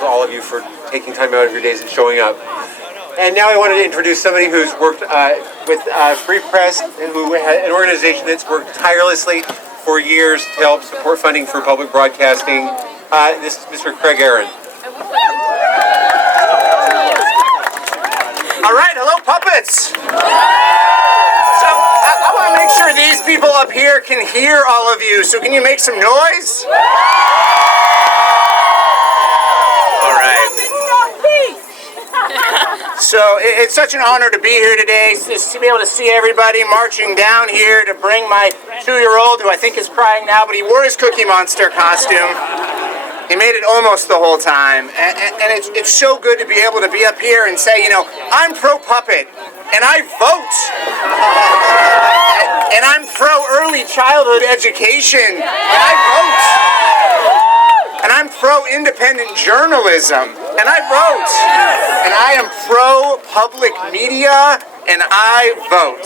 to all of you for taking time out of your days and showing up. And now I wanted to introduce somebody who's worked with Free Press, who has an organization that's worked tirelessly for years to help support funding for public broadcasting. This is Mr. Craig Aaron. All right, hello, puppets. So I want to make sure these people up here can hear all of you. So can you make some noise? All right. So it's such an honor to be here today, to be able to see everybody marching down here to bring my 2-year-old, who I think is crying now, but he wore his Cookie Monster costume. He made it almost the whole time, and it's so good to be able to be up here and say, you know, I'm pro-puppet, and I vote, and I'm pro-early childhood education, and I vote, and I'm pro-independent journalism, and I vote, and I am pro-public media, and I vote.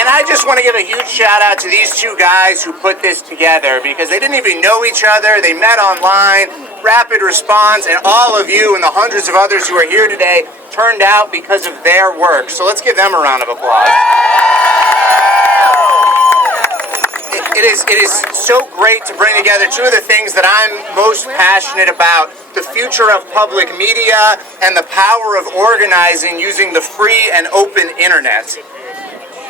And I just want to give a huge shout out to these two guys who put this together, because they didn't even know each other. They met online, rapid response, and all of you and the hundreds of others who are here today turned out because of their work. So let's give them a round of applause. It is so great to bring together two of the things that I'm most passionate about: the future of public media and the power of organizing using the free and open internet.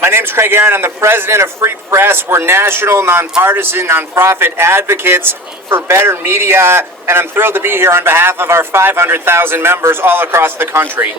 My name is Craig Aaron. I'm the president of Free Press. We're national, nonpartisan, nonprofit advocates for better media, and I'm thrilled to be here on behalf of our 500,000 members all across the country.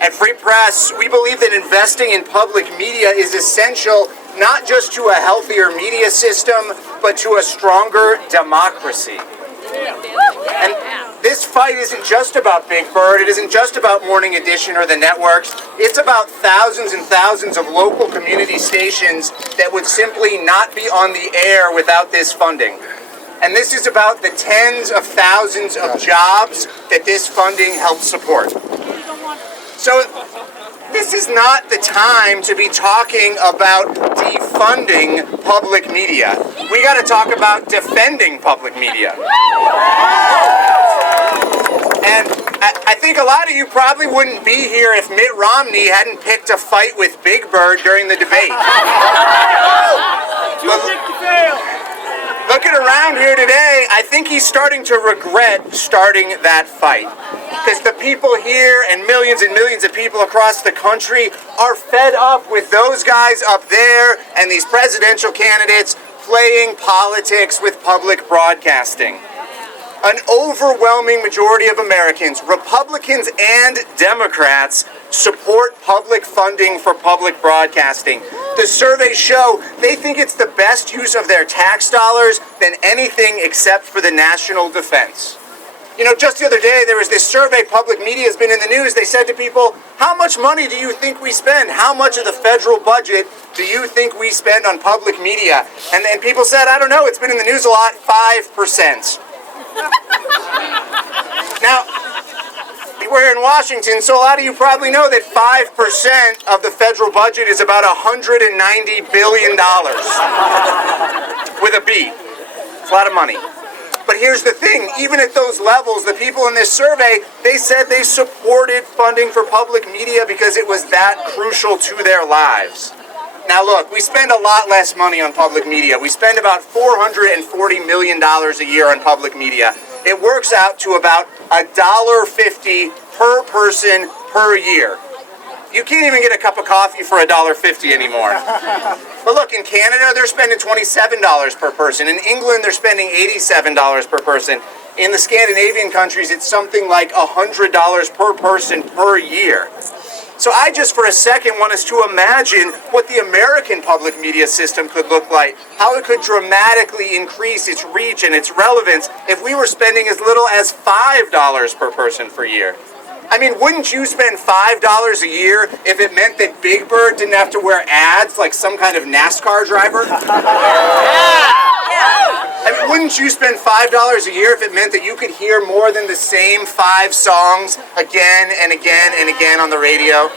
At Free Press, we believe that investing in public media is essential not just to a healthier media system, but to a stronger democracy. And this fight isn't just about Big Bird, it isn't just about Morning Edition or the networks, it's about thousands and thousands of local community stations that would simply not be on the air without this funding. And this is about the tens of thousands of jobs that this funding helps support. So this is not the time to be talking about defunding public media. We got to talk about defending public media. And I think a lot of you probably wouldn't be here if Mitt Romney hadn't picked a fight with Big Bird during the debate. Looking around here today, I think he's starting to regret starting that fight. Because the people here and millions of people across the country are fed up with those guys up there and these presidential candidates playing politics with public broadcasting. An overwhelming majority of Americans, Republicans and Democrats, support public funding for public broadcasting. The surveys show they think it's the best use of their tax dollars than anything except for the national defense. You know, just the other day, there was this survey, public media has been in the news. They said to people, how much money do you think we spend? How much of the federal budget do you think we spend on public media? And then people said, I don't know, it's been in the news a lot, 5%. Now, we're here in Washington, so a lot of you probably know that 5% of the federal budget is about $190 billion. With a B. It's a lot of money. But here's the thing, even at those levels, the people in this survey, they said they supported funding for public media because it was that crucial to their lives. Now look, we spend a lot less money on public media. We spend about $440 million a year on public media. It works out to about $1.50 per person per year. You can't even get a cup of coffee for $1.50 anymore. But look, in Canada, they're spending $27 per person. In England, they're spending $87 per person. In the Scandinavian countries, it's something like $100 per person per year. So I just for a second want us to imagine what the American public media system could look like, how it could dramatically increase its reach and its relevance if we were spending as little as $5 per person per year. I mean, wouldn't you spend $5 a year if it meant that Big Bird didn't have to wear ads like some kind of NASCAR driver? I mean, wouldn't you spend $5 a year if it meant that you could hear more than the same 5 songs again and again and again on the radio?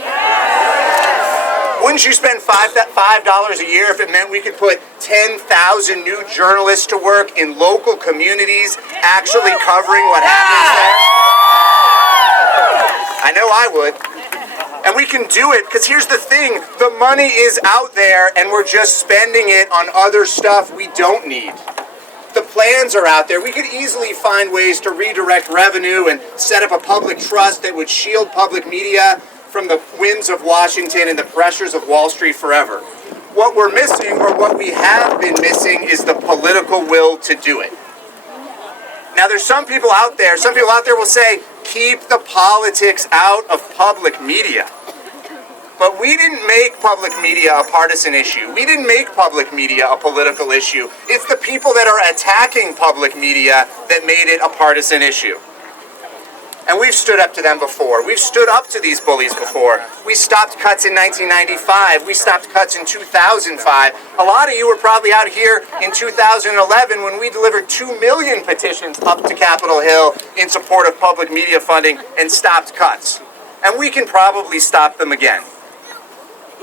Wouldn't you spend $5 a year if it meant we could put 10,000 new journalists to work in local communities actually covering what happens there? I know I would. And we can do it because here's the thing, the money is out there and we're just spending it on other stuff we don't need. The plans are out there. We could easily find ways to redirect revenue and set up a public trust that would shield public media from the whims of Washington and the pressures of Wall Street forever. What we're missing, or what we have been missing, is the political will to do it. Now there's some people out there will say, keep the politics out of public media. But we didn't make public media a partisan issue. We didn't make public media a political issue. It's the people that are attacking public media that made it a partisan issue. And we've stood up to them before. We've stood up to these bullies before. We stopped cuts in 1995. We stopped cuts in 2005. A lot of you were probably out here in 2011 when we delivered 2 million petitions up to Capitol Hill in support of public media funding and stopped cuts. And we can probably stop them again.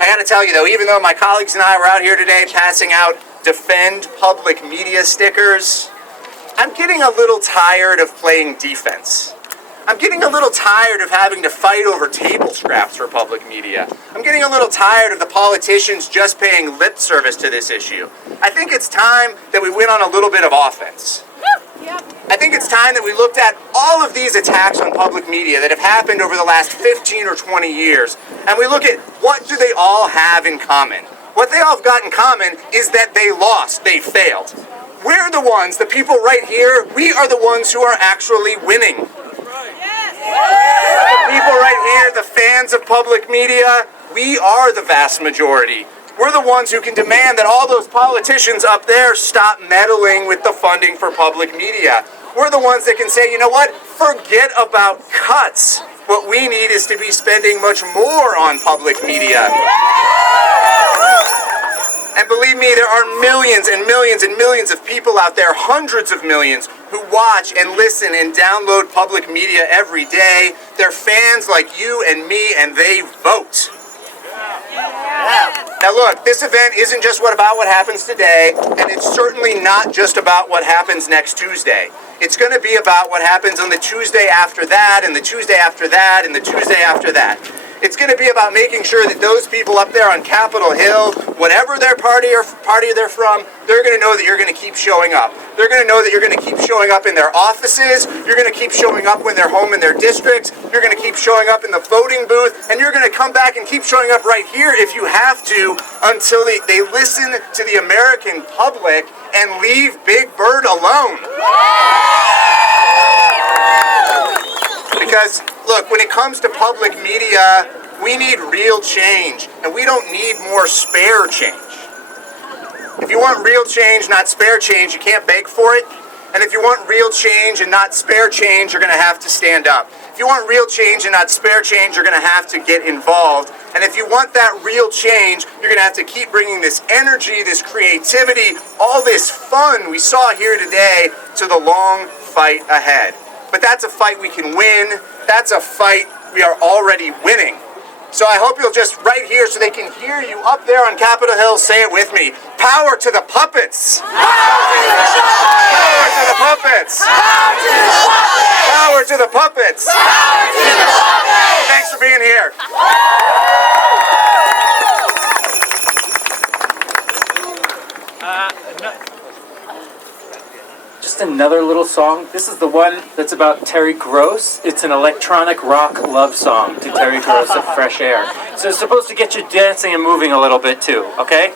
I gotta tell you though, even though my colleagues and I were out here today passing out Defend Public Media stickers, I'm getting a little tired of playing defense. I'm getting a little tired of having to fight over table scraps for public media. I'm getting a little tired of the politicians just paying lip service to this issue. I think it's time that we went on a little bit of offense. I think it's time that we looked at all of these attacks on public media that have happened over the last 15 or 20 years, and we look at what do they all have in common. What they all have got in common is that they lost, they failed. We're the ones, the people right here, we are the ones who are actually winning. The people right here, the fans of public media, we are the vast majority. We're the ones who can demand that all those politicians up there stop meddling with the funding for public media. We're the ones that can say, you know what, forget about cuts. What we need is to be spending much more on public media. And believe me, there are millions and millions and millions of people out there, hundreds of millions, who watch and listen and download public media every day. They're fans like you and me, and they vote. Now look, this event isn't just about what happens today, and it's certainly not just about what happens next Tuesday. It's going to be about what happens on the Tuesday after that, and the Tuesday after that, and the Tuesday after that. It's going to be about making sure that those people up there on Capitol Hill, whatever their party they're from, they're going to know that you're going to keep showing up. They're going to know that you're going to keep showing up in their offices. You're going to keep showing up when they're home in their districts. You're going to keep showing up in the voting booth. And you're going to come back and keep showing up right here if you have to until they listen to the American public and leave Big Bird alone. Because, look, when it comes to public media, we need real change, and we don't need more spare change. If you want real change, not spare change, you can't beg for it. And if you want real change and not spare change, you're going to have to stand up. If you want real change and not spare change, you're going to have to get involved. And if you want that real change, you're going to have to keep bringing this energy, this creativity, all this fun we saw here today to the long fight ahead. But that's a fight we can win. That's a fight we are already winning. So I hope you'll just right here so they can hear you up there on Capitol Hill, say it with me. Power to the puppets. Power to the puppets. Power to the puppets. Thanks for being here. Just another little song. This is the one that's about Terry Gross. It's an electronic rock love song to Terry Gross of Fresh Air. So it's supposed to get you dancing and moving a little bit too, okay?